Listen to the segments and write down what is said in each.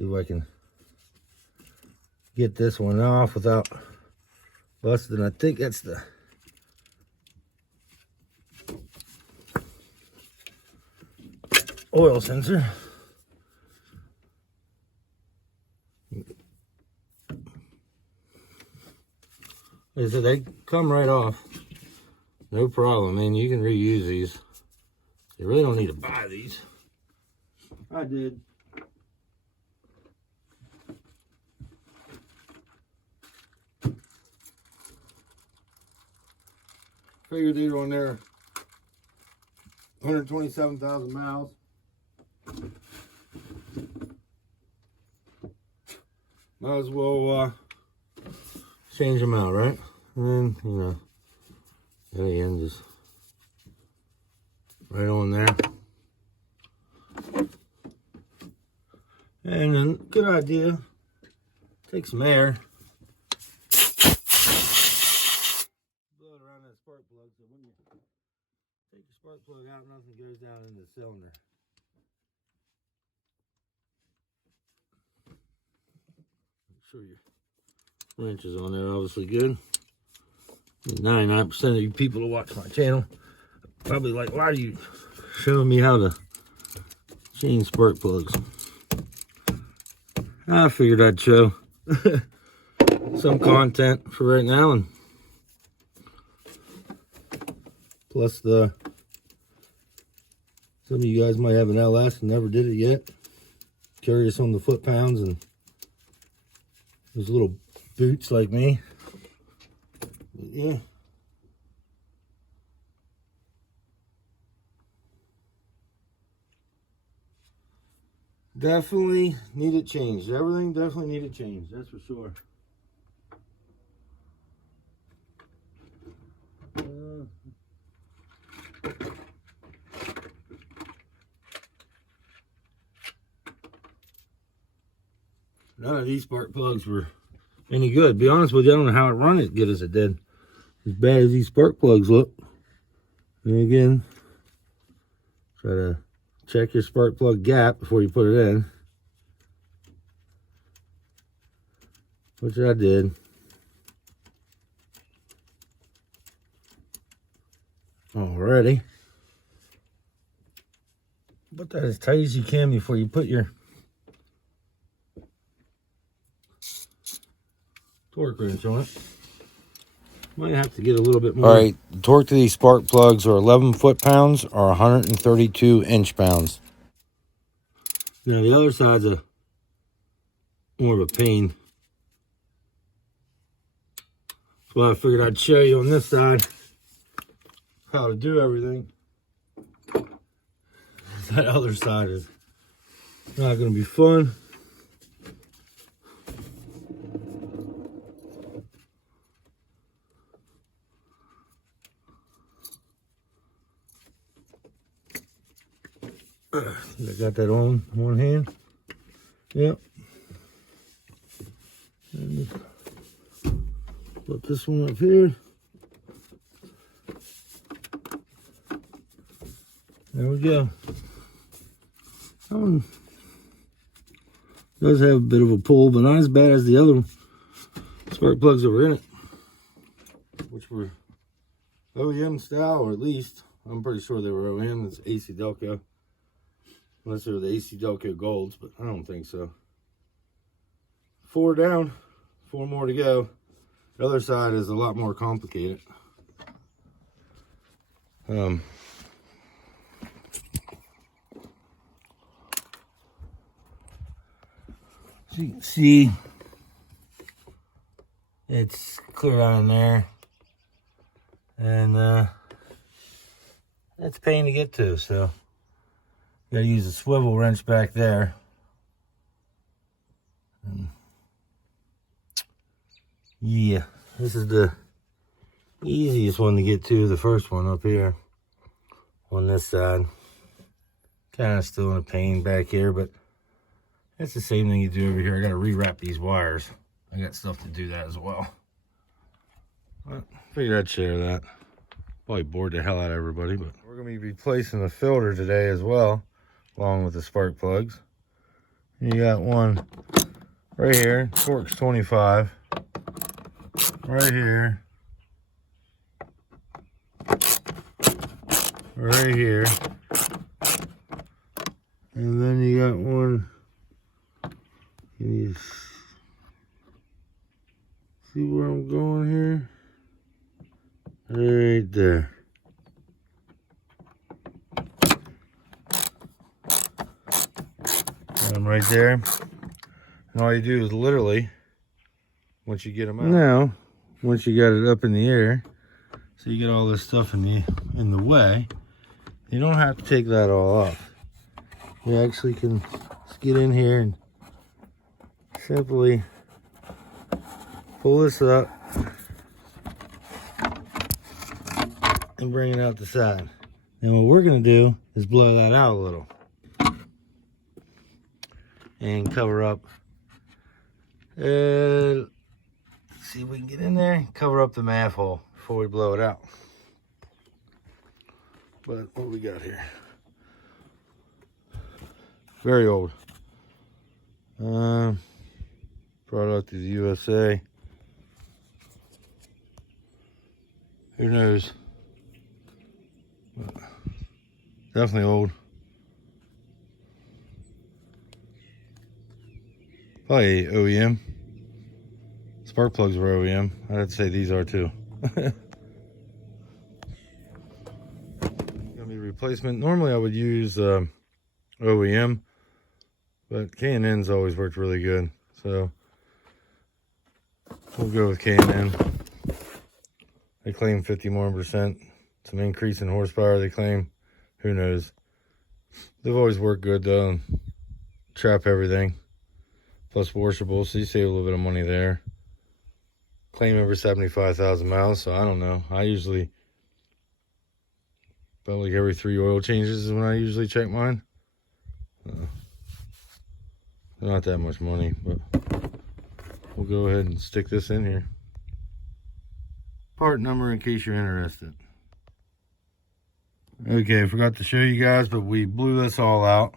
See if I can get this one off without busting. I think that's the oil sensor. Like I said, they come right off. No problem, man. You can reuse these. You really don't need to buy these. I did. Figured they were on there 127,000 miles. Might as well change them out, right? And then, you know, at the end, just right on there. And then, good idea, take some air, blow it around that spark plug, so when you take the spark plug out, nothing goes down in the cylinder. Make sure your wrench is on there, obviously good. 99% of you people who watch my channel probably like, why are you showing me how to change spark plugs? I figured I'd show some content for right now, and plus some of you guys might have an LS and never did it yet. Curious on the foot pounds and those little boots like me. But yeah. Definitely needed changed. Everything definitely needed changed, that's for sure. None of these spark plugs were any good. Be honest with you, I don't know how it run as good as it did. As bad as these spark plugs look. And again, try to check your spark plug gap before you put it in, which I did. Already. Put that as tight as you can before you put your torque wrench on it. Might have to get a little bit more. All right, the torque to these spark plugs are 11 foot-pounds or 132 inch-pounds. Now the other side's more of a pain. That's why I figured I'd show you on this side how to do everything. That other side is not going to be fun. I got that on one hand. Yep. And put this one up here. There we go. That one does have a bit of a pull, but not as bad as the other spark plugs that were in it, which were OEM style, or at least I'm pretty sure they were OEM. It's AC Delco. Unless they're the AC Delco Golds, but I don't think so. 4 down, 4 more to go. The other side is a lot more complicated. As you can see, it's clear out in there. And it's a pain to get to, so gotta use a swivel wrench back there. And yeah, this is the easiest one to get to, the first one up here on this side. Kind of still in a pain back here, but that's the same thing you do over here. I gotta rewrap these wires. I got stuff to do that as well. But figured I'd share that. Probably bored the hell out of everybody, but we're gonna be replacing the filter today as well, along with the spark plugs. You got one right here, torque's 25. Right here. Right here. And then you got one. Can you see where I'm going here? Right there. Got them right there. And all you do is literally, once you get them out. Now, once you got it up in the air, so you get all this stuff in the way, you don't have to take that all off. You actually can just get in here and simply pull this up and bring it out the side. And what we're going to do is blow that out a little and cover up. See if we can get in there and cover up the manifold before we blow it out. But what we got here? Very old. Product is USA. Who knows? Definitely old. Probably OEM. Spark plugs were OEM. I'd say these are too. Gonna be replacement. Normally I would use OEM, but K&N's always worked really good, so we'll go with K&N. They claim 50% more, some increase in horsepower they claim. Who knows? They've always worked good though, and trap everything. Plus washable, so you save a little bit of money there. Claim over 75,000 miles, so I don't know. I usually, about like every 3 oil changes is when I usually check mine. Not that much money, but we'll go ahead and stick this in here. Part number in case you're interested. Okay, I forgot to show you guys, but we blew this all out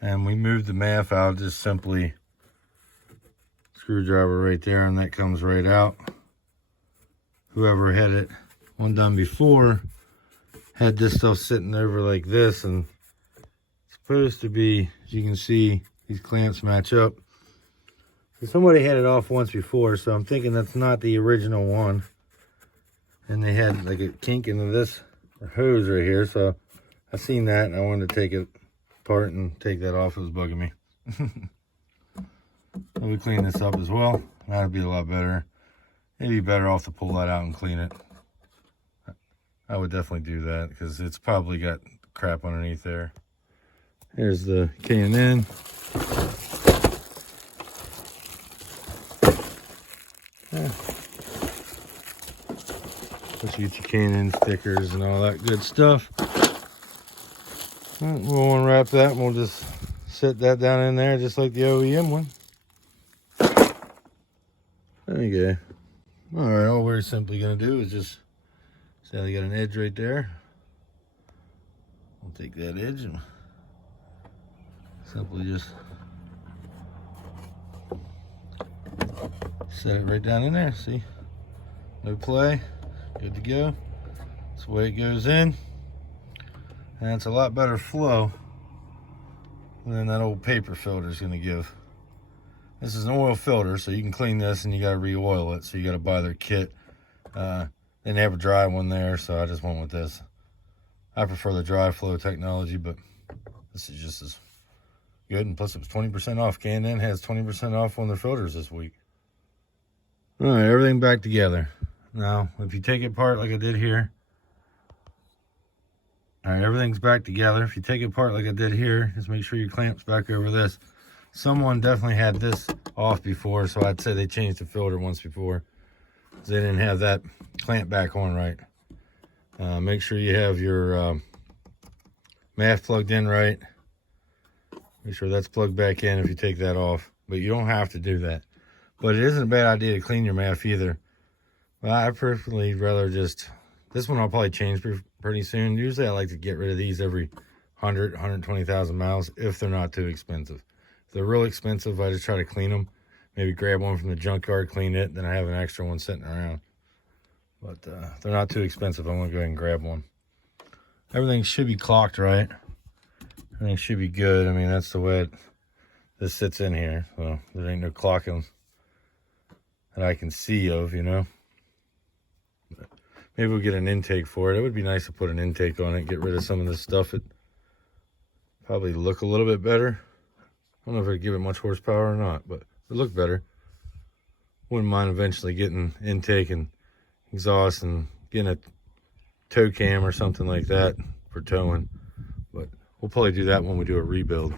and we moved the MAF out, just simply screwdriver right there, and that comes right out. Whoever had it one done before had this stuff sitting over like this, and it's supposed to be, as you can see, these clamps match up. So somebody had it off once before, so I'm thinking that's not the original one. And they had like a kink into this hose right here, so I seen that and I wanted to take it apart and take that off. It was bugging me. So we clean this up as well. That'd be a lot better. It'd be better off to pull that out and clean it. I would definitely do that because it's probably got crap underneath there. Here's the K&N. Yeah. Plus you get your K&N stickers and all that good stuff. We'll unwrap that and we'll just set that down in there just like the OEM one. There you go. All right, all we're simply gonna do is just, see how they got an edge right there? We'll take that edge and simply just set it right down in there. See, no play, good to go. That's the way it goes in, and it's a lot better flow than that old paper filter is gonna give. This is an oil filter, so you can clean this and you gotta re-oil it, so you gotta buy their kit. They never dry one there, so I just went with this. I prefer the dry flow technology, but this is just as good, and plus it was 20% off. K&N has 20% off on their filters this week. All right, everything back together. Now, if you take it apart like I did here, all right, everything's back together. If you take it apart like I did here, just make sure your clamp's back over this. Someone definitely had this off before, so I'd say they changed the filter once before. They didn't have that clamp back on right. Make sure you have your MAF plugged in right. Make sure that's plugged back in if you take that off. But you don't have to do that. But it isn't a bad idea to clean your MAF either. But I personally rather just, this one I'll probably change pretty soon. Usually I like to get rid of these every 100, 120,000 miles if they're not too expensive. If they're real expensive, I just try to clean them. Maybe grab one from the junkyard, clean it, then I have an extra one sitting around. But they're not too expensive. I'm going to go ahead and grab one. Everything should be clocked right. Everything should be good. I mean, that's the way this sits in here. So there ain't no clocking that I can see of, you know. But maybe we'll get an intake for it. It would be nice to put an intake on it, get rid of some of this stuff. It probably look a little bit better. I don't know if it'd give it much horsepower or not, but it looked better. Wouldn't mind eventually getting intake and exhaust and getting a tow cam or something like that for towing. But we'll probably do that when we do a rebuild.